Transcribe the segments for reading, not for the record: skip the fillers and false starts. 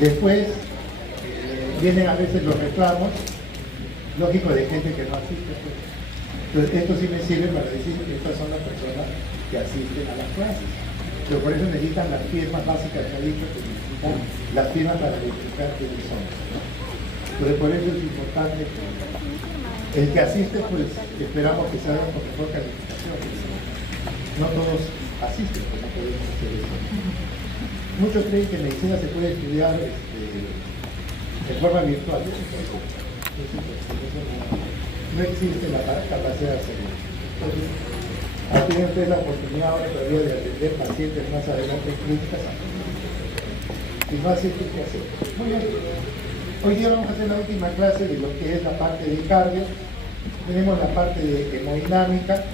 Después vienen a veces los reclamos, lógico, de gente que no asiste. Pues. Entonces, esto sí me sirve para decir que estas son las personas que asisten a las clases. Pero por eso necesitan las firmas básicas que ha dicho, que necesitan las firmas para verificar quiénes son. ¿No? Entonces, por eso es importante que el que asiste, pues esperamos que salga con mejor calificación. No todos asisten, pues no podemos hacer eso. Muchos creen que medicina se puede estudiar de forma virtual. No existe la capacidad de hacerlo. Entonces, tienen ustedes la oportunidad ahora todavía de atender pacientes más adelante en clínicas. Y no asisten, ¿qué hacer? Muy bien. Hoy día vamos a hacer la última clase de lo que es la parte de cardio. Tenemos la parte de hemodinámica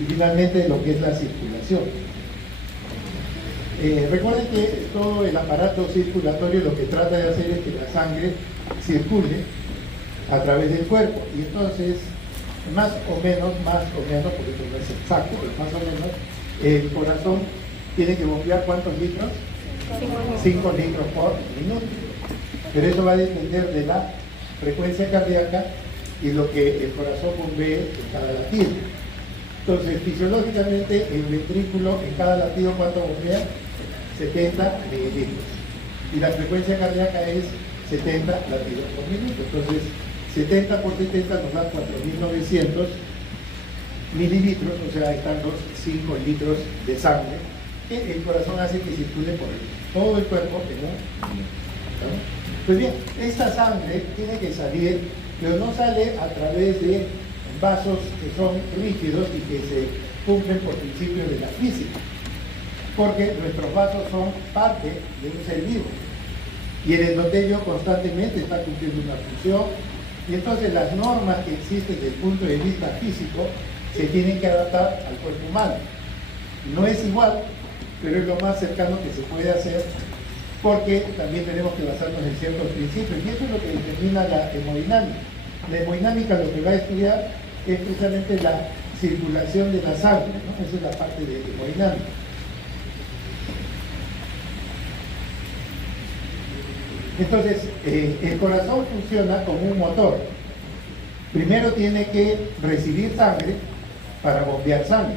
y finalmente lo que es la circulación. Recuerden que todo el aparato circulatorio lo que trata de hacer es que la sangre circule a través del cuerpo y entonces más o menos, porque esto no es exacto, pero más o menos, el corazón tiene que bombear ¿cuántos litros? 5 litros por minuto. Pero eso va a depender de la frecuencia cardíaca y lo que el corazón bombee en cada latido. Entonces, fisiológicamente, el ventrículo en cada latido, ¿cuánto bombea? 70 mililitros. Y la frecuencia cardíaca es 70 latidos por minuto. Entonces, 70 por 70 nos da 4.900 mililitros, o sea, están los 5 litros de sangre que el corazón hace que circule por todo el cuerpo en un minuto. ¿No? Pues bien, esta sangre tiene que salir, pero no sale a través de vasos que son rígidos y que se cumplen por principios de la física, porque nuestros vasos son parte de un ser vivo y el endotelio constantemente está cumpliendo una función y entonces las normas que existen desde el punto de vista físico se tienen que adaptar al cuerpo humano. No es igual, pero es lo más cercano que se puede hacer porque también tenemos que basarnos en ciertos principios y eso es lo que determina la hemodinámica. La hemodinámica lo que va a estudiar es precisamente la circulación de la sangre, ¿no? Esa es la parte de hemodinámica. Entonces, el corazón funciona como un motor. Primero tiene que recibir sangre para bombear sangre.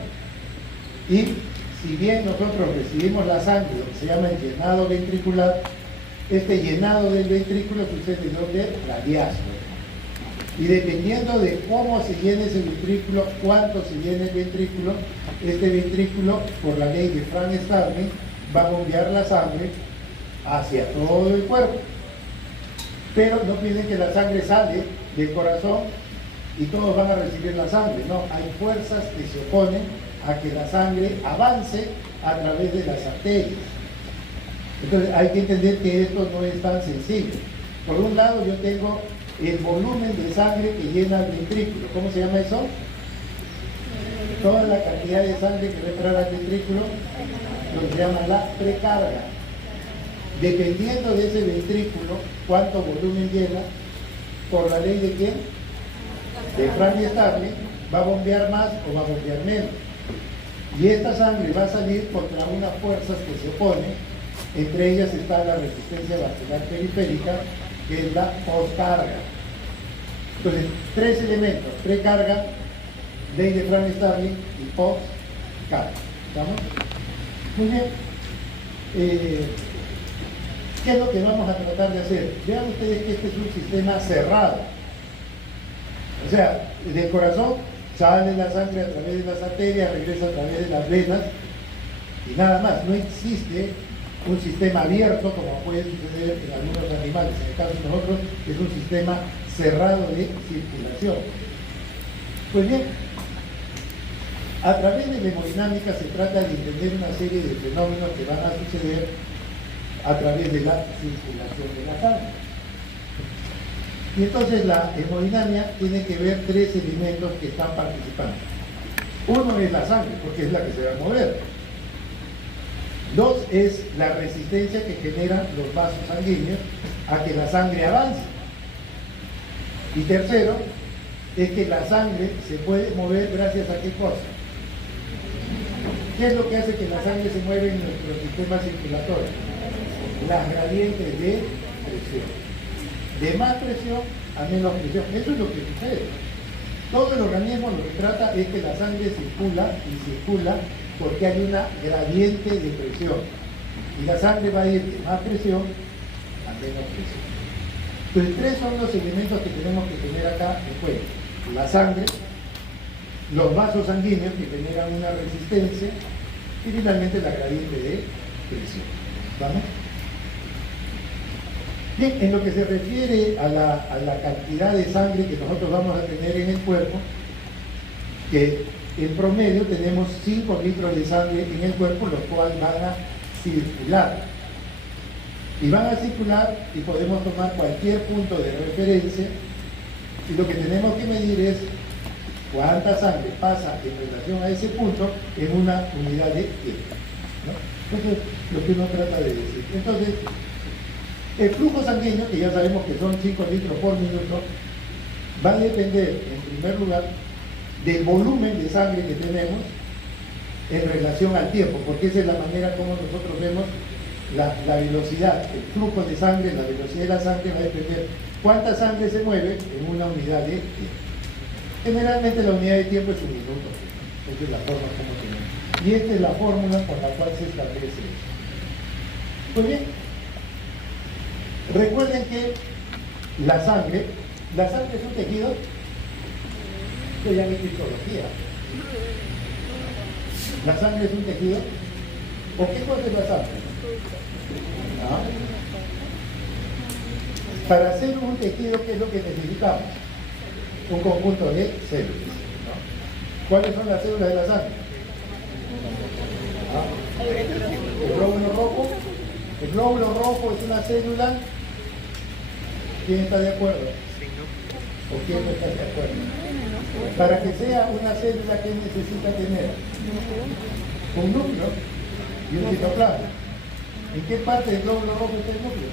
Y si bien nosotros recibimos la sangre, lo que se llama el llenado ventricular, este llenado del ventrículo sucede de radiación. Y dependiendo de cómo se llene ese ventrículo, cuánto se llene el ventrículo, este ventrículo, por la ley de Frank-Starling, va a bombear la sangre hacia todo el cuerpo. Pero no piensen que la sangre sale del corazón y todos van a recibir la sangre. No, hay fuerzas que se oponen a que la sangre avance a través de las arterias. Entonces hay que entender que esto no es tan sencillo. Por un lado yo tengo el volumen de sangre que llena el ventrículo. ¿Cómo se llama eso? Toda la cantidad de sangre que va a entrar al ventrículo lo que se llama la precarga. Dependiendo de ese ventrículo, cuánto volumen llena, por la ley de quién? De Frank-Starling, va a bombear más o va a bombear menos. Y esta sangre va a salir contra unas fuerzas que se oponen, entre ellas está la resistencia vascular periférica, que es la poscarga. Entonces, 3 elementos: precarga, ley de Frank-Starling y poscarga. ¿Estamos? Muy bien. ¿Qué es lo que vamos a tratar de hacer? Vean ustedes que este es un sistema cerrado. O sea, del corazón sale la sangre a través de las arterias, regresa a través de las venas y nada más. No existe un sistema abierto como puede suceder en algunos animales. En el caso de nosotros es un sistema cerrado de circulación. Pues bien, a través de la hemodinámica se trata de entender una serie de fenómenos que van a suceder a través de la circulación de la sangre. Y entonces la hemodinamia tiene que ver 3 elementos que están participando. Uno es la sangre, porque es la que se va a mover. 2 es la resistencia que generan los vasos sanguíneos a que la sangre avance. Y tercero, es que la sangre se puede mover gracias a qué cosa. ¿Qué es lo que hace que la sangre se mueva en nuestro sistema circulatorio? las gradientes de presión. De más presión a menos presión. Eso es lo que sucede. Todo el organismo lo que trata es que la sangre circula y circula porque hay una gradiente de presión. Y la sangre va a ir de más presión a menos presión. Entonces, tres son los elementos que tenemos que tener acá en juego. La sangre, los vasos sanguíneos que generan una resistencia y finalmente la gradiente de presión. ¿Vamos? Bien, en lo que se refiere a la cantidad de sangre que nosotros vamos a tener en el cuerpo, que en promedio tenemos 5 litros de sangre en el cuerpo, los cuales van a circular. Y van a circular y podemos tomar cualquier punto de referencia y lo que tenemos que medir es cuánta sangre pasa en relación a ese punto en una unidad de tiempo, ¿no? Eso es lo que uno trata de decir. Entonces, el flujo sanguíneo, que ya sabemos que son 5 litros por minuto, va a depender, en primer lugar, del volumen de sangre que tenemos en relación al tiempo, porque esa es la manera como nosotros vemos la velocidad, el flujo de sangre, la velocidad de la sangre va a depender cuánta sangre se mueve en una unidad de tiempo. Generalmente la unidad de tiempo es un minuto. Esta es la forma como tenemos. Y esta es la fórmula por la cual se establece esto. Muy bien. Recuerden que la sangre es un tejido. Esto ya es fisiología. La sangre es un tejido. ¿O qué cosa es la sangre? ¿Ah? Para hacer un tejido, ¿qué es lo que necesitamos? Un conjunto de células, ¿no? ¿Cuáles son las células de la sangre? ¿Ah? El glóbulo rojo. El glóbulo rojo es una célula. ¿Quién está de acuerdo? ¿O quién no está de acuerdo? Para que sea una célula, ¿qué necesita tener? Un núcleo y un citoplasma. ¿En qué parte del glóbulo rojo está el núcleo?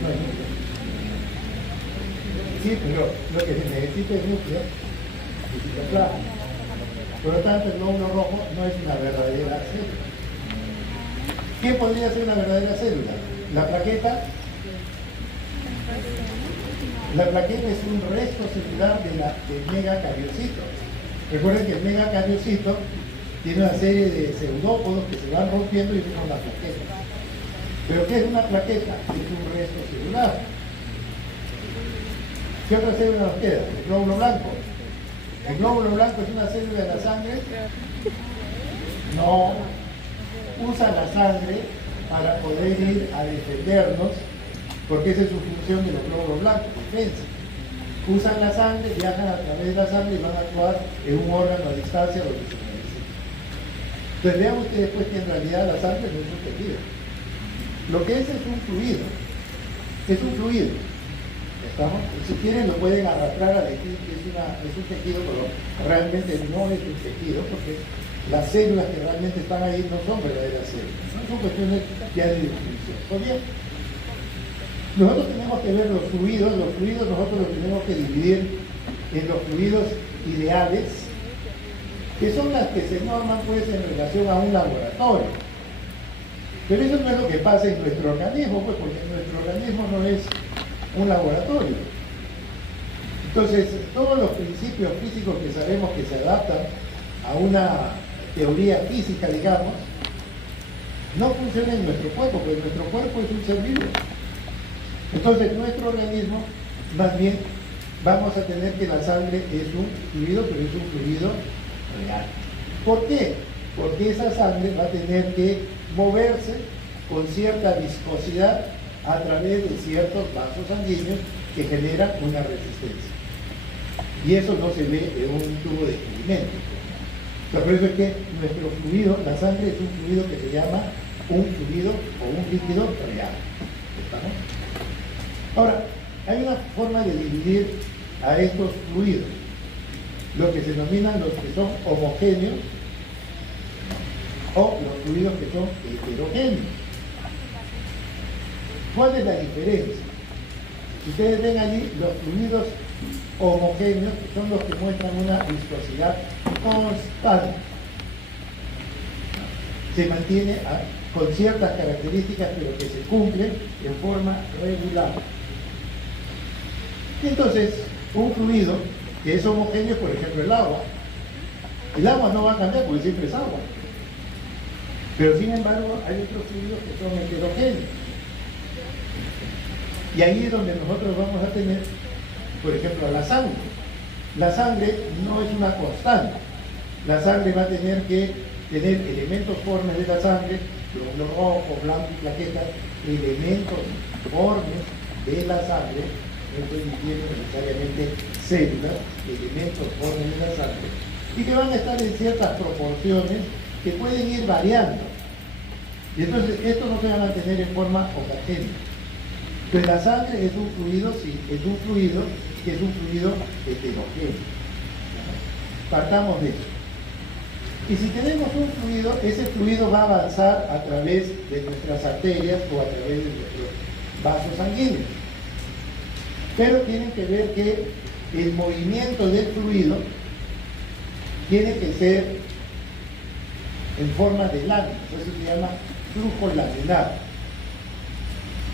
No hay núcleo. Sí, pero lo que se necesita es núcleo y citoplasma. Por lo tanto, el glóbulo rojo no es una verdadera célula. ¿Qué podría ser una verdadera célula? La plaqueta. La plaqueta es un resto celular del megacariocito. Recuerden que el megacariocito tiene una serie de pseudópodos que se van rompiendo y son las plaquetas. ¿Pero qué es una plaqueta? Es un resto celular. ¿Qué otra célula nos queda? El glóbulo blanco. ¿El glóbulo blanco es una célula de la sangre? No. Usa la sangre para poder ir a defendernos, porque esa es su función de los glóbulos blancos, defensa. Usan la sangre, viajan a través de la sangre y van a actuar en un órgano a distancia donde se necesita. Entonces vean ustedes pues que en realidad la sangre no es un tejido. Lo que es un fluido. Es un fluido. ¿Estamos? Si quieren lo pueden arrastrar a decir que es un tejido, pero realmente no es un tejido, porque las células que realmente están ahí no son verdaderas células, ¿no? Son cuestiones ya de definición. ¿Está bien? Nosotros tenemos que ver los fluidos nosotros los tenemos que dividir en los fluidos ideales, que son las que se norman pues en relación a un laboratorio. Pero eso no es lo que pasa en nuestro organismo, pues, porque nuestro organismo no es un laboratorio. Entonces, todos los principios físicos que sabemos que se adaptan a una teoría física, digamos, no funcionan en nuestro cuerpo, porque nuestro cuerpo es un ser vivo. Entonces, nuestro organismo, más bien, vamos a tener que la sangre es un fluido, pero es un fluido real. ¿Por qué? Porque esa sangre va a tener que moverse con cierta viscosidad a través de ciertos vasos sanguíneos que generan una resistencia. Y eso no se ve en un tubo de experimento. O sea, por eso es que nuestro fluido, la sangre es un fluido que se llama un fluido o un líquido real. ¿Estamos? Ahora, hay una forma de dividir a estos fluidos, lo que se denominan los que son homogéneos o los fluidos que son heterogéneos. ¿Cuál es la diferencia? Si ustedes ven allí, los fluidos homogéneos son los que muestran una viscosidad constante. Se mantiene con ciertas características, pero que se cumplen en forma regular. Entonces, un fluido que es homogéneo, por ejemplo el agua no va a cambiar porque siempre es agua. Pero sin embargo, hay otros fluidos que son heterogéneos. Y ahí es donde nosotros vamos a tener, por ejemplo, la sangre. La sangre no es una constante. La sangre va a tener que tener elementos formes de la sangre, glóbulos rojos, blancos y plaquetas, elementos formes de la sangre, no estoy diciendo necesariamente células, elementos formes de la sangre, y que van a estar en ciertas proporciones que pueden ir variando. Y entonces esto no se va a mantener en forma homogénea. Entonces la sangre es un fluido, sí, es un fluido que es un fluido heterogéneo. Partamos de eso. Y si tenemos un fluido, ese fluido va a avanzar a través de nuestras arterias o a través de nuestros vasos sanguíneos. Pero tienen que ver que el movimiento del fluido tiene que ser en forma de láminas, eso se llama flujo laminar.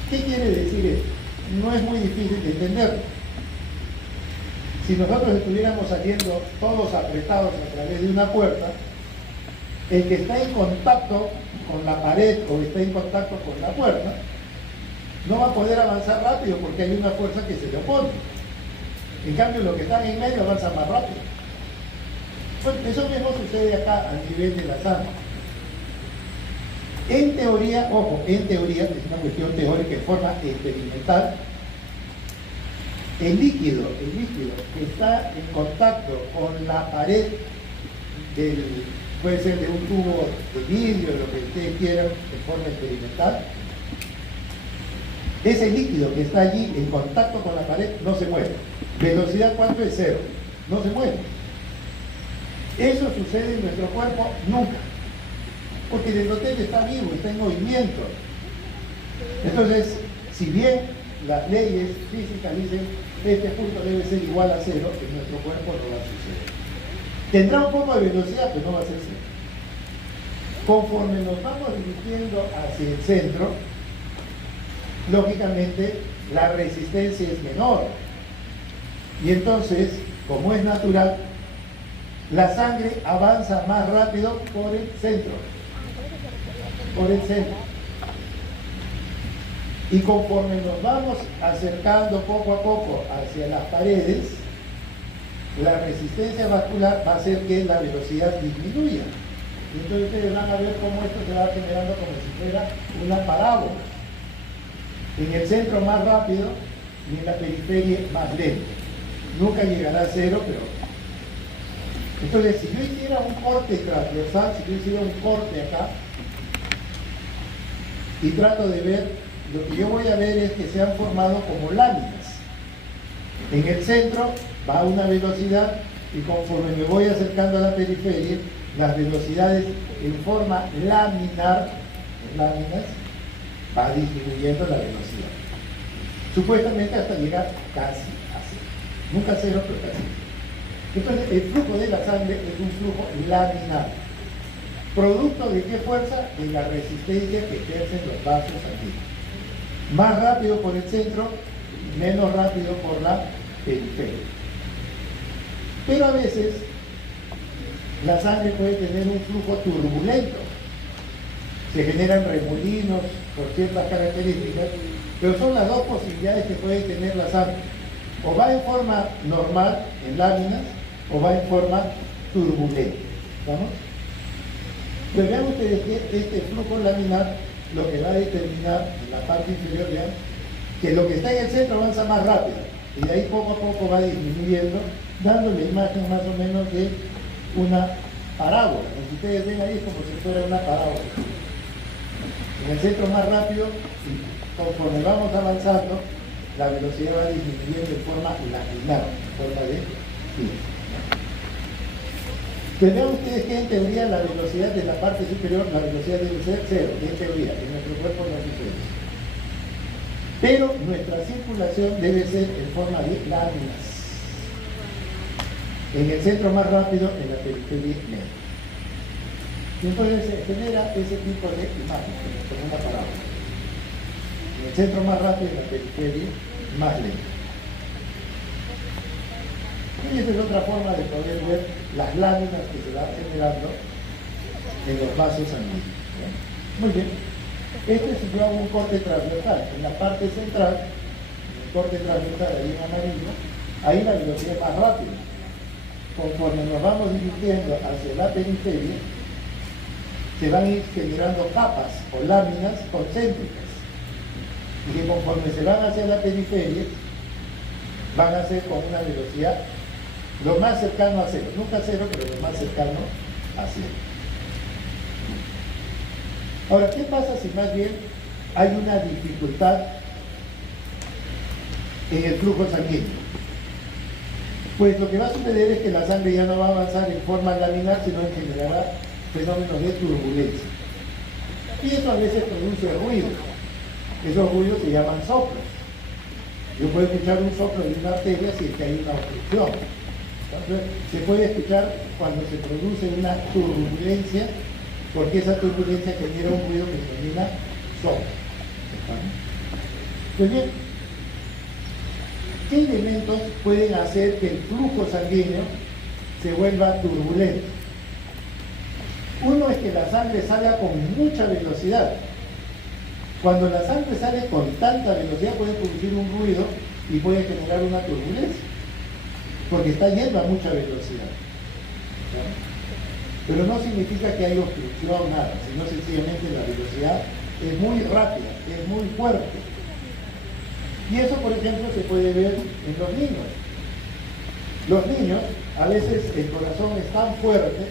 ¿Qué quiere decir esto? No es muy difícil de entenderlo. Si nosotros estuviéramos saliendo todos apretados a través de una puerta, el que está en contacto con la pared o está en contacto con la puerta, no va a poder avanzar rápido porque hay una fuerza que se le opone. En cambio, los que están en medio avanzan más rápido. Bueno, eso mismo sucede acá a nivel de la sangre. En teoría, ojo, en teoría, es una cuestión teórica en forma experimental, el líquido que está en contacto con la pared puede ser de un tubo de vidrio, lo que ustedes quieran, en forma experimental, ese líquido que está allí en contacto con la pared no se mueve. Velocidad, ¿cuánto es? 0. No se mueve. Eso sucede en nuestro cuerpo nunca. Porque el endotelio está vivo, está en movimiento. Entonces, si bien las leyes físicas dicen este punto debe ser igual a 0, en nuestro cuerpo no va a suceder. Tendrá un poco de velocidad, pero no va a ser 0. Conforme nos vamos dirigiendo hacia el centro, lógicamente la resistencia es menor. Y entonces, como es natural, la sangre avanza más rápido por el centro. Por el centro. Y conforme nos vamos acercando poco a poco hacia las paredes, la resistencia vascular va a hacer que la velocidad disminuya. Y entonces ustedes van a ver cómo esto se va generando como si fuera una parábola. En el centro más rápido y en la periferia más lento. Nunca llegará a 0, pero... Entonces, si yo hiciera un corte transversal, si yo hiciera un corte acá, y trato de ver, lo que yo voy a ver es que se han formado como láminas. En el centro va a una velocidad y conforme me voy acercando a la periferia, las velocidades en forma laminar, láminas, va disminuyendo la velocidad. Supuestamente hasta llegar casi a 0. Nunca 0, pero casi. Entonces, el flujo de la sangre es un flujo laminar. ¿Producto de qué fuerza? De la resistencia que ejercen los vasos sanguíneos. Más rápido por el centro, menos rápido por la periferia. Pero a veces, la sangre puede tener un flujo turbulento. Se generan remolinos por ciertas características, pero son las dos posibilidades que puede tener la sangre. O va en forma normal, en láminas, o va en forma turbulenta. ¿Vamos? Pero vean ustedes que este flujo laminar lo que va a determinar en la parte inferior, vean, que lo que está en el centro avanza más rápido y de ahí poco a poco va disminuyendo, dando la imagen más o menos de una parábola. Si ustedes ven ahí es como si fuera una parábola. En el centro más rápido, y conforme vamos avanzando, la velocidad va disminuyendo en forma laminar, en forma de filo. Pero vean ustedes que en teoría la velocidad de la parte superior, la velocidad debe ser 0, en teoría, en nuestro cuerpo no sucede. Pero nuestra circulación debe ser en forma de láminas. En el centro más rápido, en la periferia menos. Y entonces se genera ese tipo de imagen, como una parábola. En el centro más rápido, en la periferia más lento. Y esa es otra forma de poder ver las láminas que se van generando en los vasos sanguíneos. Muy bien. Este es si yo hago un corte transversal. En la parte central, en el corte transversal ahí en amarillo, ahí la velocidad es más rápida. Conforme nos vamos dirigiendo hacia la periferia, se van a ir generando capas o láminas concéntricas. Y que conforme se van hacia la periferia, van a ser con una velocidad lo más cercano a cero. Nunca a cero, pero lo más cercano a cero. Ahora, ¿qué pasa si más bien hay una dificultad en el flujo sanguíneo? Pues lo que va a suceder es que la sangre ya no va a avanzar en forma laminar, sino que generará fenómenos de turbulencia. Y eso a veces produce ruido. Esos ruidos se llaman soplos. Yo puedo escuchar un soplo de una arteria si es que hay una obstrucción. Entonces, se puede escuchar cuando se produce una turbulencia, porque esa turbulencia genera un ruido que se denomina soplo. Pues bien, ¿qué elementos pueden hacer que el flujo sanguíneo se vuelva turbulento? Uno es que la sangre salga con mucha velocidad. Cuando la sangre sale con tanta velocidad puede producir un ruido y puede generar una turbulencia, porque está yendo a mucha velocidad. Pero no significa que hay obstrucción, nada, sino sencillamente la velocidad es muy rápida, es muy fuerte. Y eso, por ejemplo, se puede ver en los niños. Los niños, a veces el corazón es tan fuerte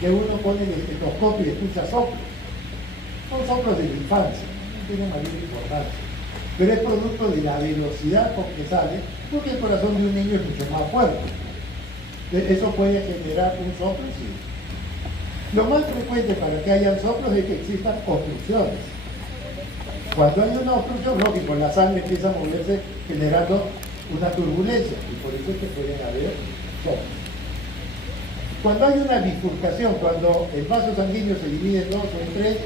que uno pone el estetoscopio y escucha soplos. Son soplos de la infancia, no tienen mayor importancia. Pero es producto de la velocidad con que sale, porque el corazón de un niño es mucho más fuerte. Eso puede generar un soplo, sí. Lo más frecuente para que hayan soplos es que existan obstrucciones. Cuando hay una obstrucción, lógico, la sangre empieza a moverse generando una turbulencia, y por eso es que pueden haber soplos. Cuando hay una bifurcación, cuando el vaso sanguíneo se divide en dos o en tres,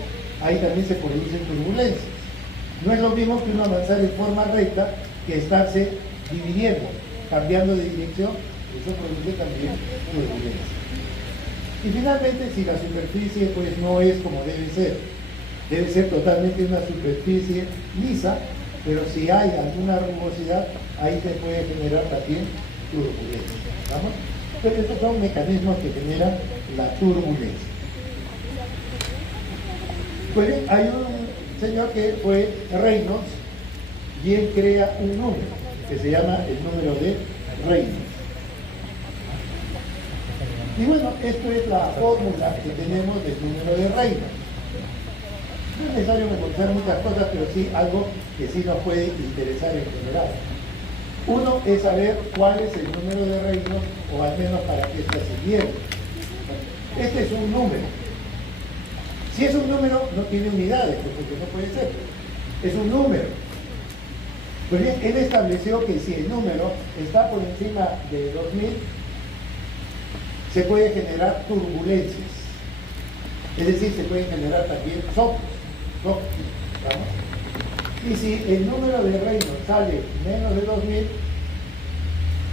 ahí también se producen turbulencias. No es lo mismo que uno avanzar en forma recta que estarse dividiendo, cambiando de dirección, eso produce también turbulencia. Y finalmente, si la superficie pues no es como debe ser totalmente una superficie lisa, pero si hay alguna rugosidad, ahí se puede generar también turbulencia. ¿Vamos? Pero estos son mecanismos que generan la turbulencia. Pues bien, hay un señor que fue Reynolds y él crea un número que se llama el número de Reynolds. Y bueno, esto es la fórmula que tenemos del número de Reynolds. No es necesario memorizar muchas cosas, pero sí algo que sí nos puede interesar en general. Uno es saber cuál es el número de Reynolds, o al menos para qué está sirviendo. Este es un número. Si es un número, no tiene unidades, porque no puede ser. Es un número. Pues bien, él estableció que si el número está por encima de 2000, se puede generar turbulencias. Es decir, se pueden generar también soplos. ¿Vamos? Y si el número de Reynolds sale menos de 2000,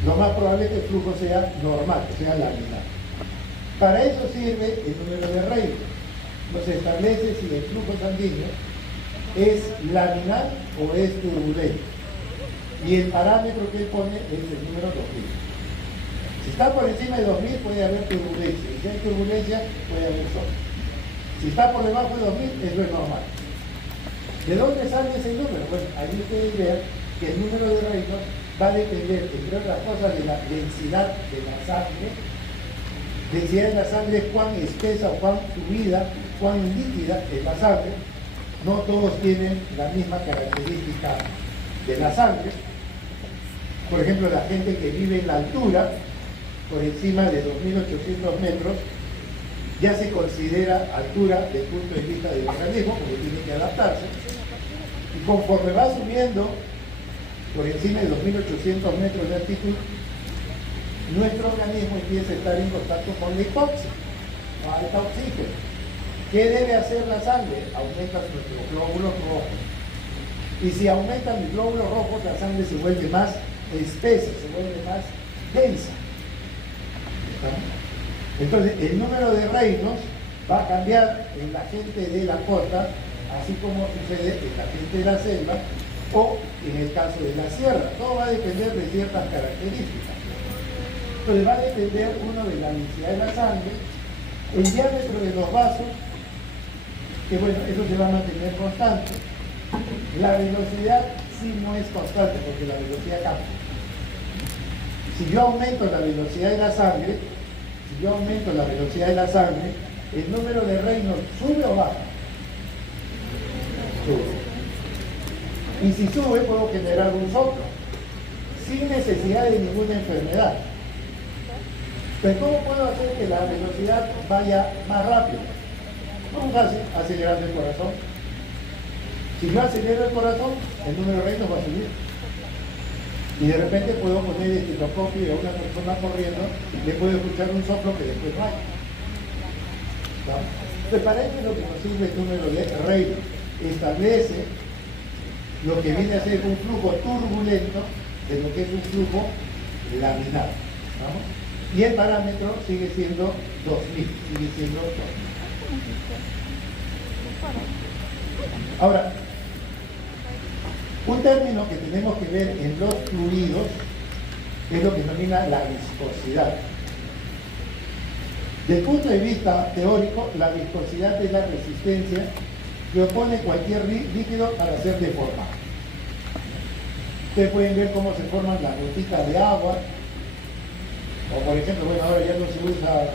lo más probable es que el flujo sea normal, o sea laminar. Para eso sirve el número de Reynolds. Nos establece si el flujo sanguíneo es laminar o es turbulento. Y el parámetro que él pone es el número 2000. Si está por encima de 2000 puede haber turbulencia. Y si hay turbulencia puede haber soplo. Si está por debajo de 2000, eso es normal. ¿De dónde sale ese número? Bueno, ahí ustedes vean que el número de Reynolds va a depender, entre otras cosas, de la densidad de la sangre. Densidad de la sangre es cuán espesa o cuán fluida, cuán líquida es la sangre. No todos tienen la misma característica de la sangre. Por ejemplo, la gente que vive en la altura, por encima de 2.800 metros, ya se considera altura desde el punto de vista del organismo, porque tiene que adaptarse. Y conforme va subiendo por encima de 2.800 metros de altitud, nuestro organismo empieza a estar en contacto con la hipoxia. falta oxígeno. ¿Qué debe hacer la sangre? Aumenta nuestros glóbulos rojos. Y si aumentan mis glóbulos rojos, la sangre se vuelve más espesa, se vuelve más densa. ¿Estamos? Entonces, el número de reinos va a cambiar en la gente de la costa, así como sucede en la gente de la selva o en el caso de la sierra. Todo va a depender de ciertas características. Entonces va a depender uno de la densidad de la sangre, el diámetro de los vasos, que bueno, eso se va a mantener constante. La velocidad sí no es constante porque la velocidad cambia. Si yo aumento la velocidad de la sangre, el número de reinos sube o baja. Sube. Y si sube, puedo generar un soplo, sin necesidad de ninguna enfermedad. Pero ¿cómo puedo hacer que la velocidad vaya más rápido? ¿Cómo se hace? Acelerando el corazón. Si yo acelero el corazón, el número de reinos va a subir. Y de repente puedo poner el estetoscopio y a una persona corriendo le puedo escuchar un soplo que después no hay. Entonces, para eso es lo que nos sirve el número de reinos. Establece lo que viene a ser un flujo turbulento de lo que es un flujo laminar. ¿Vamos? Y el parámetro sigue siendo 2000, sigue siendo 2000. Ahora, un término que tenemos que ver en los fluidos es lo que denomina la viscosidad. Desde el punto de vista teórico, la viscosidad es la resistencia que opone cualquier líquido para ser deformado. Ustedes pueden ver cómo se forman las gotitas de agua, o por ejemplo, bueno, ahora ya no se usa